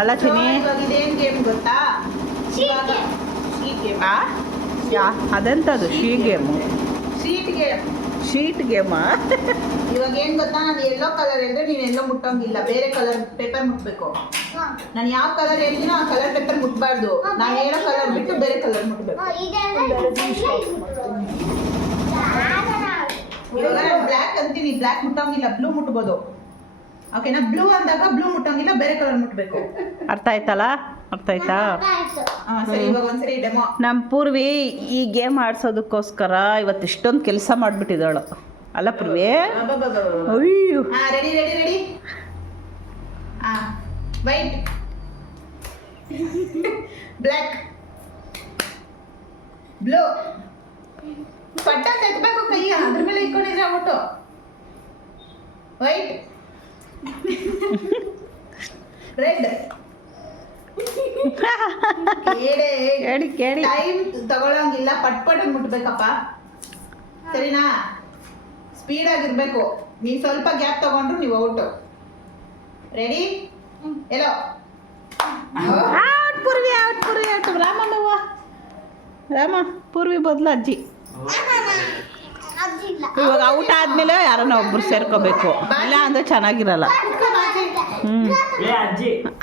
ಅಲ್ಲ ಚಿನಿ ಇವಾಗ ಇದೇನ್ ಗೇಮ್ ಗೊತ್ತಾ? Sheet game. Sheet game. ಅದೆಂತದು sheet game sheet game. Sheet ಗೇಮಾ? ಇವಾಗ ಏನ್ ಗೊತ್ತಾ, ನಾನು ಎಲ್ಲೋ ಕಲರ್ ಹೇಳಿದ್ರೆ ನೀನು ಎಲ್ಲೋ ಮುಟ್ಟೋಂಗಿಲ್ಲ, ಬೇರೆ ಕಲರ್ ಪೇಪರ್ ಮುಟ್ಬೇಕು. ನಾನು ಯಾವ ಕಲರ್ ಹೇಳ್ತೀನೋ ಆ ಕಲರ್ ಪೇಪರ್ ಮುಟ್ಬಾರ್ದು. ನಾನು ಹೇಳೋ ಕಲರ್ ಬಿಟ್ಟು ಬೇರೆ ಕಲರ್ ಮುಟ್ಬೇಕು. ಇವಾಗ ನಾನು ಬ್ಲ್ಯಾಕ್ ಅಂತೀನಿ, ಬ್ಲ್ಯಾಕ್ ಮುಟ್ಟೋಂಗಿಲ್ಲ, ಬ್ಲೂ ಮುಟ್ಬೋದು. ಓಕೆನಾ? ಬ್ಲೂ ಅಂದಾಗ ಬ್ಲೂ ಮುಟ್ಟೋಂಗಿಲ್ಲ, ಬೇರೆ ಕಲರ್ ಮುಟ್ಬೇಕು. ಅರ್ಥ ಆಯ್ತಲ್ಲ? ಅರ್ಥ ಆಯ್ತಾ? ಸರಿ, ಇವಾಗ ಒಂದ್ಸರಿ ಡೆಮೋ. ನಮ್ಮ ಪೂರ್ವಿ ಈ ಗೇಮ್ ಆಡ್ಸೋದಕ್ಕೋಸ್ಕರ ಇವತ್ತು ಇಷ್ಟೊಂದು ಕೆಲಸ ಮಾಡಿಬಿಟ್ಟಿದ್ದಾಳು ಅಲ್ಲ ಪೂರ್ವಿ? ಅಯ್ಯೋ ready ready ready. White, black, blue. ಪಟ್ಟ ತೆಗ್ಬೇಕು ಕೈಯ, ಅದ್ರ ಮೇಲೆ ಇಟ್ಕೊಂಡಿದ್ರೆ ಆಗ್ಬಿಟ್ಟು. White, red. ಕೇಳಿ ಕೇಳಿ ಟೈಮ್ ತಗೊಳಂಗಿಲ್ಲ, ಪಟ್ ಪಟ್ ಮುಟ್ಬೇಕಪ್ಪ, ಸರಿನಾ? ಸ್ಪೀಡ್ ಆಗಿರ್ಬೇಕು. ನೀವು ಸ್ವಲ್ಪ ಗ್ಯಾಪ್ ತಗೊಂಡ್ರು ನೀವು out. Ready? Yellow out Purvi, out Purvi, out. Ramamma, Rama, Purvi ಬದಲು ಅಜ್ಜಿ. ಇವಾಗ ಔಟ್ ಆದ್ಮೇಲೆ ಯಾರನ್ನ ಒಬ್ರು ಸೇರ್ಕೋಬೇಕು, ಇಲ್ಲ ಅಂದ್ರೆ ಚೆನ್ನಾಗಿರಲ್ಲ.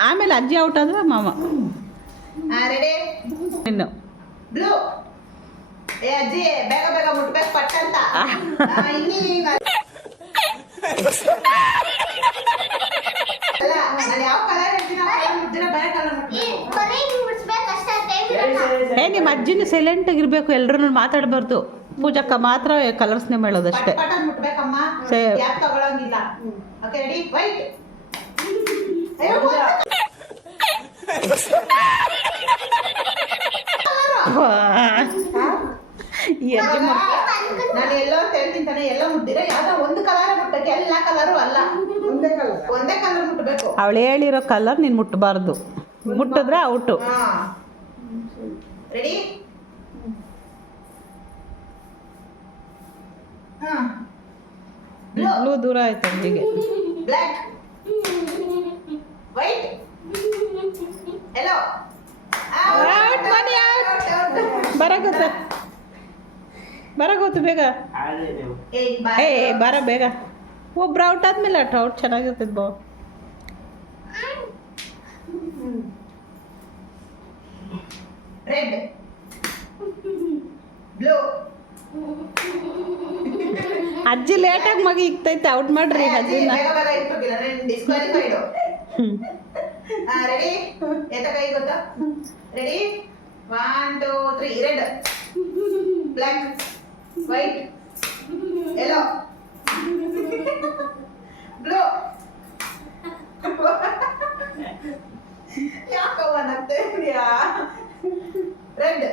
ಆಮೇಲೆ ಅಜ್ಜಿ ಔಟ್ ಆದ್ರೆ ಮಾಮ. ರೆಡಿ? ಇನ್ನು ಬ್ಲೂ. ಅಜ್ಜಿ ಬೇಗ ಬೇಗ ಮುಟ್ಬೇಕು ಪಟ್ ಅಂತ. ಅಲ್ಲ, ನಾನು ಯಾವ ಕಲರ್ ಹೇಳ್ತೀನಿ ಆ ಕಲರ್ ಮುಟ್ಟಿದ್ರೆ ಬೇರೆ ಕಲರ್ ಮುಟ್ಬೇಕು. ನಿಮ್ಮ ಅಜ್ಜಿನ ಸೈಲೆಂಟ್ ಆಗಿರ್ಬೇಕು, ಎಲ್ರೂ ಮಾತಾಡಬಾರ್ದು. ಪೂಜಕ್ಕ ಮಾತ್ರ ಕಲರ್ಸ್ ನೇಮ್ ಹೇಳೋದಷ್ಟೇ. ಪಟ್ ಪಟ್ ಮುಟ್ಬೇಕಮ್ಮ, ಗ್ಯಾಪ್ ತಗೊಳಂಗಿಲ್ಲ. Okay ready? ವೈಟ್. ಈ ಅಜ್ಜಿ ನಾನು ಎಲ್ಲೋ ಅಂತ ಹೇಳ್ತೀನಿ ತಾನೆ, ಎಲ್ಲೋ ಮುಟ್ಟಿದ್ರೆ ಯಾವ್ದೋ ಒಂದು ಕಲರ್ ಮುಟ್ಬೇಕು, ಎಲ್ಲ ಕಲರು ಅಲ್ಲ, ಒಂದೇ ಕಲರ್ ಮುಟ್ಬೇಕು. ಅವಳು ಹೇಳಿರೋ ಕಲರ್ ನೀನು ಮುಟ್ಟಬಾರ್ದು, ಮುಟ್ಟಿದ್ರೆ ಔಟು. ರೆಡಿ? ಬ್ಲೂ ದೂರ ಆಯ್ತು ಅಜ್ಜಿಗೆ. Black, white, yellow. ಔಟ್, ಮನಿ ಔಟ್. ಬರಗೋತು, ಬರಗೋತು ಬೇಗ. ಏ ಬರ ಬೇಗ. ಒಬ್ರು ಔಟ್ ಆದ್ಮೇಲೆ ಔಟ್ ಚೆನ್ನಾಗಿರ್ತೈತೆ ಬಾ. Red, blue. ಅಜ್ಜಿ ಲೇಟಾಗಿ ಮಗಿ ಇಕ್ತೈತೆ, ಔಟ್ ಮಾಡ್ರಿ ಅಜ್ಜಿನ. ಬೇಗ ಬೇಗ ಇಟ್ಬಿಟ್ಟಿಲ್ಲ, ಡಿಸ್ಕ್ವಾಲಿಫೈಡ್. ರೆಡಿ? ಎತ್ತ ಕೈ ಗೊತ್ತಾ? Ready? 1 2 3. Red, black, white, yellow, blue. ಯಾಕವ್ವ ನಗ್ತಾ ಇದೀಯಾ? Red,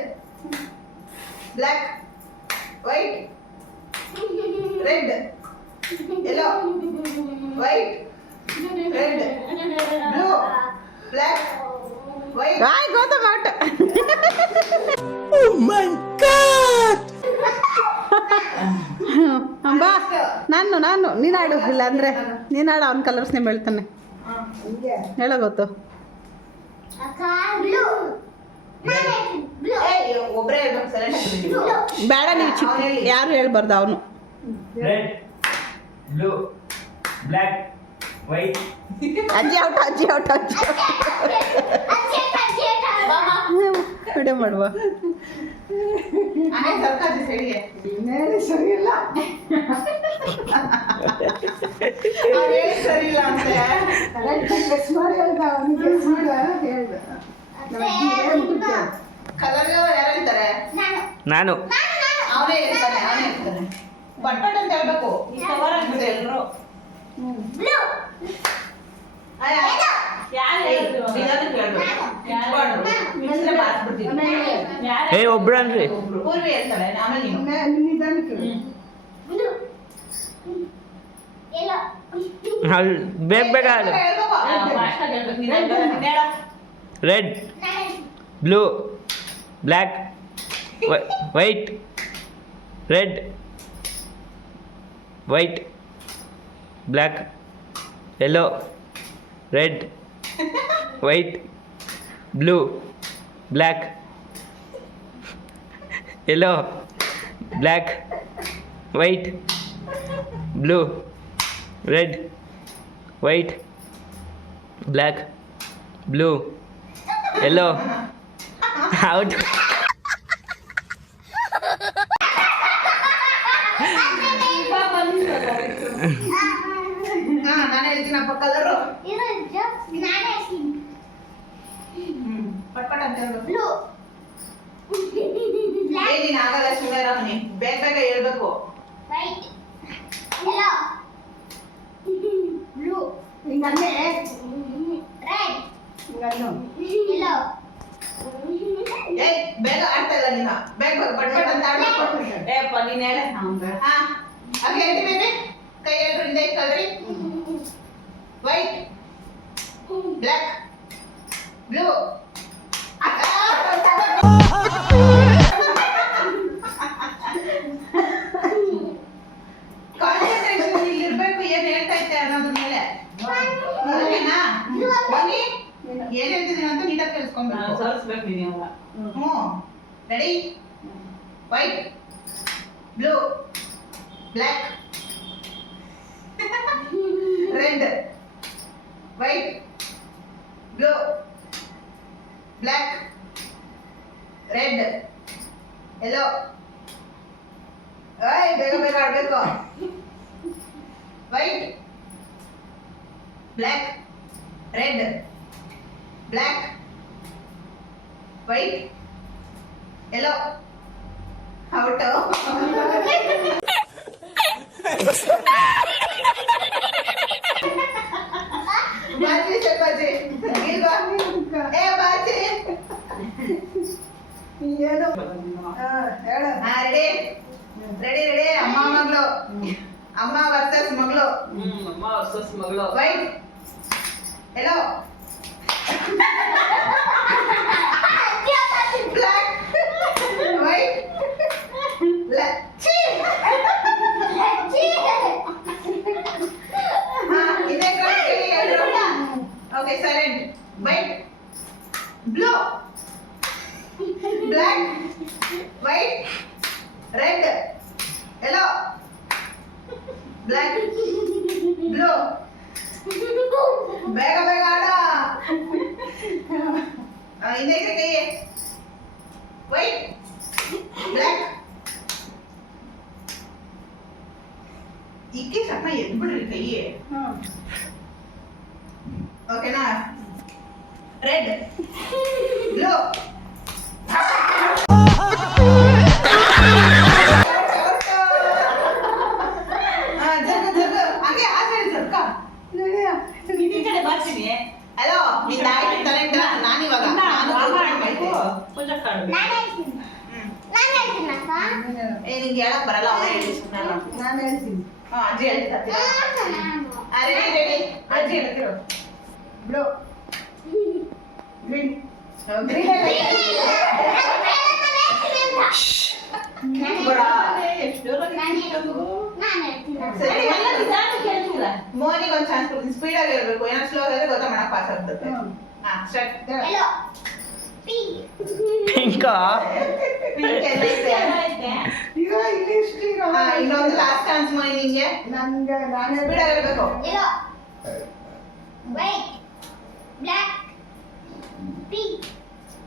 black, white, red, yellow, white, red, blue, black, white. ಆಯ್ ಗೌತಮ್ ಔಟ್. ಬಾ, ನಾನು ನೀನು ಆಡು, ಇಲ್ಲ ಅಂದ್ರೆ ನೀನು ಆಡು. ಅವ್ನ ಕಲರ್ಸ್ ನೇಮ್ ಹೇಳ್ತಾನೆ, ಹೇಳೋ ಗೊತ್ತು. ಒಬ್ಬರೇ ಹೇಳ್ಬೇಕು, ಸೆಲೆಕ್ಟ್. ಬೇಡ, ನೀವು ಚಿಕ್ಕ ಯಾರು ಹೇಳ್ಬಾರ್ದು. ಅವನು ರೆಡ್, ಬ್ಲೂ, ಬ್ಲ್ಯಾಕ್, ವೈಟ್. ಅಜ್ಜಿ ಔಟ್, ಅಜ್ಜಿ ಔಟ್, ಅಜ್ಜಿ ವಿಡಿಯೋ ಮಾಡುವ. ಸರ್ಕಾರಿ ಸೈಡ್ಗೆ ಸರಿ ಇಲ್ಲ, ಸರಿ ಇಲ್ಲ ಅಂತೆ. ಕಲರ್ ಯಾರು ಹೇಳ್ತಾರೆ? ನಾನು. ಅವನೇ ಹೇಳ್ತಾನೆ. ಬಟ್ ಬಟ್ ಅಂತ ಹೇಳ್ಬೇಕು. ಕವರ್ ಆಗ್ಬಿಟ್ಟು ಎಲ್ಲರೂ ಏ ಒಬ್ರನ್ರಿ. ಪೂರ್ವಿ ಹೇಳ್ತಾಳೆ, ಆಮೇಲೆ ನೀನು. ಬೇಗ ಬೇಗ ಆಡು. Red, blue, black, white, red, white, black, yellow, red, white blue black yellow black white blue red white black blue yellow out. ನಾನು ಹೇಳ್ತೀನಪ್ಪ ಕಲರು. ಪಟ್ ಪಟ್ ಅಂತ ಹೇಳ್ಬೇಕು. ನೀನ್ ಆಗಲ್ಲ ಸುಮ್ಮನೆ ಮನಿ ಬೇಗ ಬೇಗ ಹೇಳ್ಬೇಕು. ಏಯ್ ಬೇಗ ಆಡ್ತಾ ಇಲ್ಲ ನೀನು. ಬೇಗ ಬೇಗ ಪಟ್ ಪಟ್ ಅಂತ ಆಡ್ಬೇಕು. ನೀನ್ ಹೇಳ. ಹಾ ಹಾಗೆ ಹೇಳ್ತಿ ಬೇಬಿ. ಕೈ ಎರಡರಿಂದ ಕಲರಿ. White black blue. ಕಾನ್ಸಂಟ್ರೇಷನ್ ಇಲ್ಲಿರ್ಬೇಕು ಏನ್ ಹೇಳ್ತಾ ಇದ್ದೆ ಅನ್ನೋದ್ರ ಮೇಲೆ. ಓಕೆನಾ? ಬನ್ನಿ ಏನ್ ಹೇಳ್ತಿದ್ದೀನಿ ಅಂತ ನೀಟಾಗಿ ಕೇಳಿಸ್ಕೊಂಡ್ಬೇಕು. ಸರಿಸ್ಬೇಕು ನೀವು. Ready white blue black red white blue black red yellow. ಏಯ್ ಬೇಗ ಬೇಗ ಆಡ್ಬೇಕು. White black red black white yellow out. ಬಾಜಿ ಬಾಜಿ ಇಲ್ವಾ? ಏ ಬಾಜಿ ಏನು ರೆಡಿ ರೆಡಿ ರೆಡಿ. ಅಮ್ಮ ಮಗಳು. ಅಮ್ಮ ವರ್ಸಸ್ ಮಗಳು. ಅಮ್ಮ ವರ್ಸಸ್ ಮಗಳು. White yellow black white okay silent. White blue black white red yellow black blue. ಬೇಗ ಬೇಗ ಆಡ. ಹಿಂದೆ ಕೈ. ವೈಟ್ ಬ್ಲ್ಯಾಕ್ ಇಕ್ಕಿ ಸಣ್ಣ ಎದ್ಬಿಡ್ರಿ ಕೈ. ಓಕೆನಾ? ರೆಡ್ ಬ್ಲೂ ಹಂಗೆ ಆ ಸೈಡ್ ಸರ್ಕ. ಈ ಕಡೆ ಬರ್ತೀನಿ. ಹಲೋ ನಿಂದ ಆಯ್ತು ಕರೆಕ್ಟ್. ನಾನಿವಾಗ ಪೂಜಾ ಕಾರ್ಡ್ ಏ ನಿಂಗೆ ಹೇಳಕ್ ಬರಲ್ಲ. ಅವರೇ ಹೇಳಿ ಸುಮ್ಮನೆ. ನಾನು ಹೇಳ್ತೀನಿ. ಅಜ್ಜಿ ಹೇಳ್ತೀನಿ. Ready ready. ಅಜ್ಜಿ ಹೇಳ್ತಿರೋ. ಬ್ಲೂ ಗ್ರೀನ್ ಮೋನಿಗೆ ಒಂದು ಚಾನ್ಸ್ ಕೊಡ್ತೀನಿ. ಸ್ಪೀಡ್ ಆಗಿ ಹೇಳ್ಬೇಕು. ಏನೋ ಸ್ಲೋ ಆಗಿದ್ರೆ ಗೊತ್ತಾ ಮಾಡಕ್ ಪಾಸ್ ಆಗ್ತದೆ. ಹಾ ಸ್ಟಾರ್ಟ್. ಪಿಂಕಾ ಇನ್ನೊಂದು ಲಾಸ್ಟ್ ಚಾನ್ಸ್ ಮೋನಿ ನಿಂಗೆ. ಸ್ಪೀಡ್ ಆಗಿ ಹೇಳ್ಬೇಕು.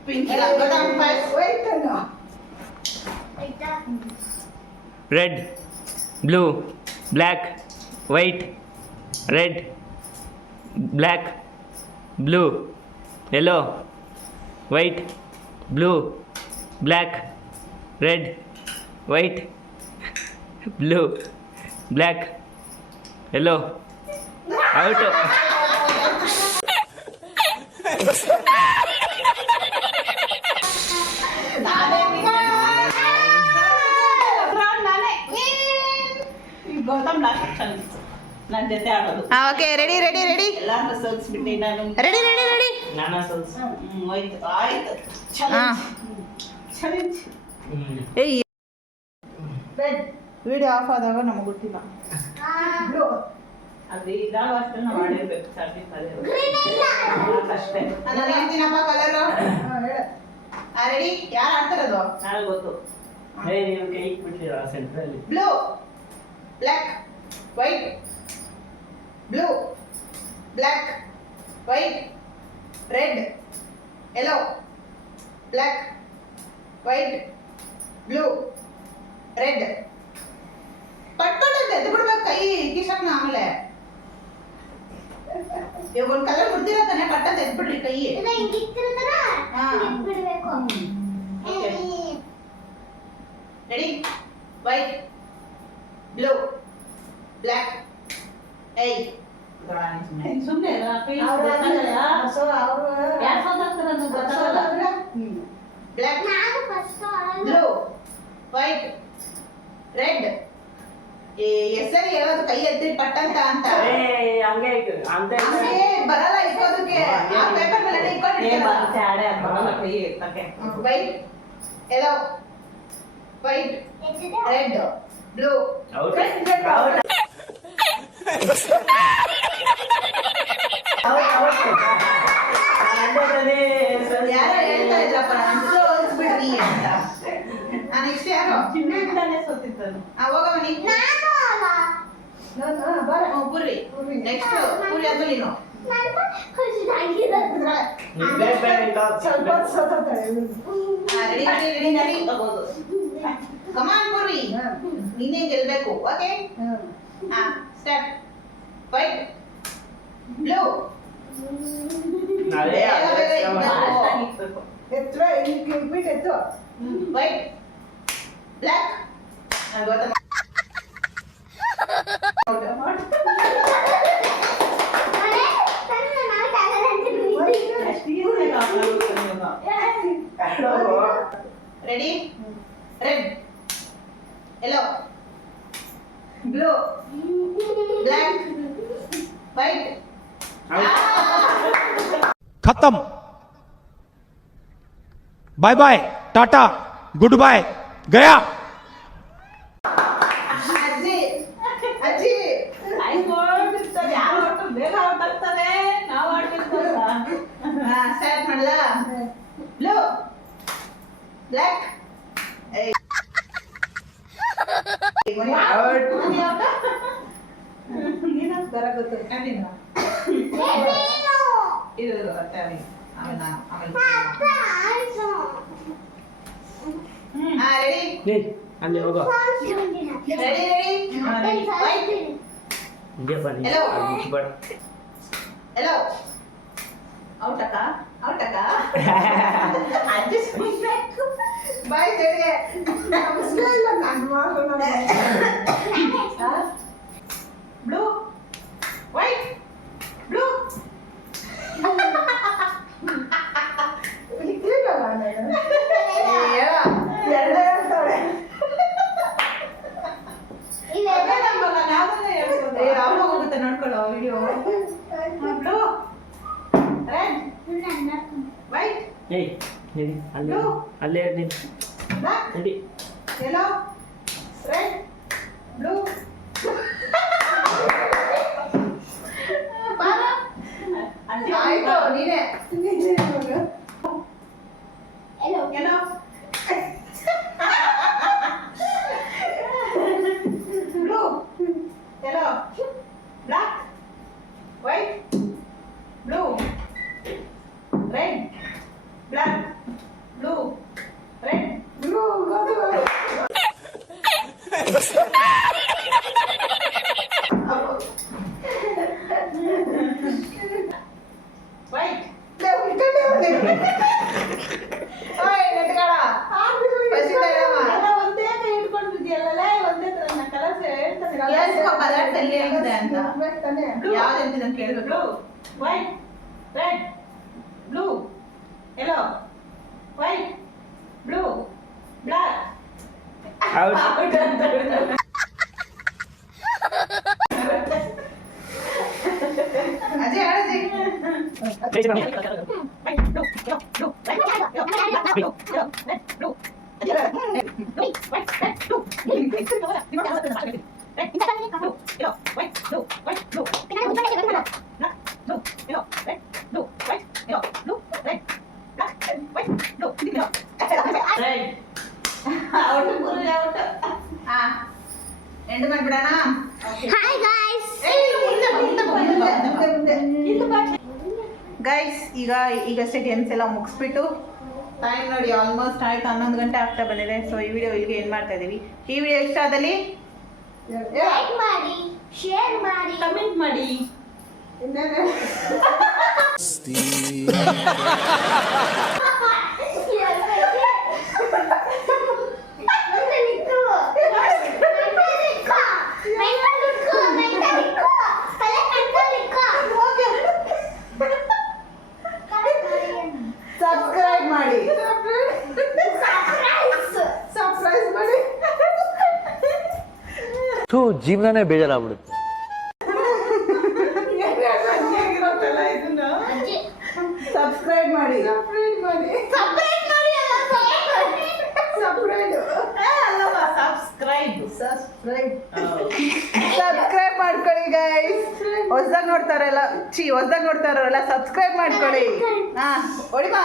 ಪಿಂಕ್ ಎಲ್ಲ ಗೊತ್ತಾ pass. Red blue black white red black blue yellow white blue black red white blue black yellow out. Gautam last chance ನನ್ನ ಜೊತೆ ಆಡೋದು. Okay ready ready ready. ಎಲ್ಲಾನು ಸೋಲ್ಸ್ಬಿಟ್ಟೆ ನಾನು. Ready ready ready. ನಾನಾ ಸಲ್ಸ್ ಹೋಯ್ತು ಆಯ್ತು. Challenge challenge. ಏಯ್ ವಿಡಿಯೋ ಆಫ್ ಆದಾಗ ನಮಗೆ ಗೊತ್ತಿಲ್ಲ. ಬ್ಲೂ ಅದು ಇದಾಗ ಅಷ್ಟೇ ನಾವು ಮಾಡಿರ್ಬೇಕು ಸ್ಟಾರ್ಟಿಂಗ್ ಅಷ್ಟೇ. ನಾನು ಹೇಳ್ತೀನಪ್ಪ ಕಲರ್. ರೆಡಿ? ಯಾರು ಆಡ್ತಿರೋದು? ನಾಳೆ ಗೊತ್ತು. ನೀವು ಕೈ ಇಟ್ಬಿಟ್ಟಿರ ಸೆಂಟ್ರಲ್ಲಿ. Blue, black, white, blue, black, white, red, yellow, black, white, blue, red. ಪಟ್ಪಟ್ಟಂತೆ ಎದ್ದು ಬಿಡ್ಬೇಕು ಕೈ ಕಿಶಕ್ನ. ಆಮೇಲೆ ಇವಾಗ ಒಂದು ಕಲರ್ ಬಿಡ್ತಿರತ್ತಾನೆ, ಪಟ್ಟಂತ ಎದ್ಬಿಡ್ರಿ ಕೈ. ರೆಡಿ? ವೈಟ್, ಬ್ಲೂ, ಬ್ಲ್ಯಾಕ್, ಸುಮ್ಮನೆ ಯಾರು ಸೋತಾಗ್ತಾರೆ ಅನ್ನೋದು ಗೊತ್ತಾಗಲ್ಲ. Black, blue, white, red. ಹೆಸರು ಹೇಳೋದು ಕೈ ಎತ್ತಿ ಪಟ್ಟಂತ ಅಂತ. ಹಂಗೆ ಅಂತ ಹಂಗೆ ಬರಲ್ಲ ಇಕ್ಕೋದಕ್ಕೆ. ಆ ಪೇಪರ್ ಮೇಲೆ white, yellow, white, red, blue. ಯಾರೋ ಹೇಳ್ತಾ ಇದ್ರಪ್ಪ ನಂದು ಹೋಲಿಸ್ಬಿಡ್ರಿ ಅಂತ. ನೆಕ್ಸ್ಟ್ ಯಾರು? ಚಿನ್ನದಿಂದಾನೇ ಸೋತಿದ್ದನು. ಹೋಗವ ನೀ. ಪೂರ್ವಿ. ನೆಕ್ಸ್ಟ್ ಪೂರಿ ಅದು ನೀನು. ರೆಡಿ ತಗೋದು. ಕಮಾನ್ ಪೂರ್ವಿ, ನೀನೇ ಗೆಲ್ಬೇಕು. Okay, start. White, blue, white, black. Ready? Red, yellow, blue, black, white. खत्म bye bye tata good bye गया ಅಜ್ಜಿ ಅಜ್ಜಿ ಯಾರು ಒಟ್ಟು ಬೇಗ ಔಟ್ ಆಗ್ತಾರೆ, ನಾವು ಆಡ್ಬೇಕಲ್ಲ. ಸ್ಟಾರ್ಟ್ ಮಾಡಲ. ಬ್ಲೂ, ಬ್ಲ್ಯಾಕ್, ನೀನಂತ ಬರ ಗೊತ್ತು. ಇದು ಆಮೇಲೆ ನಾನು ಆಮೇಲೆ. ರೆಡಿ? ಅಲ್ಲಿ ಹೋಗೋ. Ready ready? ವೈಟ್, ಹಿಂಗೆ ಬನ್ನಿ. Hello. ಅಲ್ಲಿ ಮುಚ್ಬೇಡ. ಎಲ್ಲೋ ಔಟಕ್ಕ ಔಟಕ್ಕ ಅಜ್ಜಿ ಸುಮ್ಮನೆ ಬಾಯ್ ತೆರಿಗೆ ಇಲ್ಲ ನಾನು ಮಾಡೋಣ. Blue, white, blue. ಹೋಗುತ್ತೆ ನೋಡ್ಕೊಳ್ಳೋ ವಿಡಿಯೋ. ಬ್ಲೂ, ರೆಡ್, ವೈಟ್, ಏಯ್ ನಡಿ ಅಲ್ಲಿ Blue. ಅಲ್ಲೇ ನೀನು ಬ್ಲ್ಯಾಕ್, ನಡಿ. Yellow, red, blue. ಆಯ್ತು ನೀನೇ. Yellow, blue, yellow, black, white, blue, red, black, blue, red, blue. White, ಒಂದೇ ಕೈ ಹಿಡ್ಕೊಂಡು ಬಿದ್ದಿಯಲ್ಲ, ಒಂದೇ ತರ ಕಲರ್ಸ್ ಹೇಳ್ತಾನೆ. ಯಾವ್ದು ಅಂತಿದೆ ಅಂತ ಕೇಳ್ಬೇಕು. Blue, white, red, blue, yellow, white, blue, black. Out. Ajay Ajay Blue, end ಮಾಡ್ಬಿಡೋಣ. Hi guys. ಗೈಸ್ ಈಗಷ್ಟೇ ಗೇಮ್ಸ್ ಎಲ್ಲ ಮುಗಿಸ್ಬಿಟ್ಟು ಟೈಮ್ ನೋಡಿ ಆಲ್ಮೋಸ್ಟ್ ಆಯ್ತು 11 ಗಂಟೆ ಆಗ್ತಾ ಬಂದಿದೆ. ಸೊ ಈ ವಿಡಿಯೋ ಇಲ್ಲಿಗೆ ಏನು ಮಾಡ್ತಾ ಇದ್ದೀವಿ. ಈ ವಿಡಿಯೋ ಇಷ್ಟ ಆದಲ್ಲಿ ಲೈಕ್ ಮಾಡಿ, ಶೇರ್ ಮಾಡಿ, ಕಮೆಂಟ್ ಮಾಡಿ. ಸಬ್ಸ್ಕ್ರೈಬ್ ಮಾಡಿ, ಸರ್ಪ್ರೈಸ್ ಮಾಡಿ. ಜೀವನನೇ ಬೇಜಾರಾಗ್ಬಿಡುತ್ತೆ. ಸಬ್ಸ್ಕ್ರೈಬ್ ಮಾಡಿ, ಸಬ್ಸ್ಕ್ರೈಬ್ ಮಾಡ್ಕೊಳ್ಳಿ ಗೈಸ್. ಹೊಸದಾಗಿ ನೋಡ್ತಾರಲ್ಲ ಸಬ್ಸ್ಕ್ರೈಬ್ ಮಾಡ್ಕೊಳ್ಳಿ. ಹಾ ಹೊಡಿಮಾ.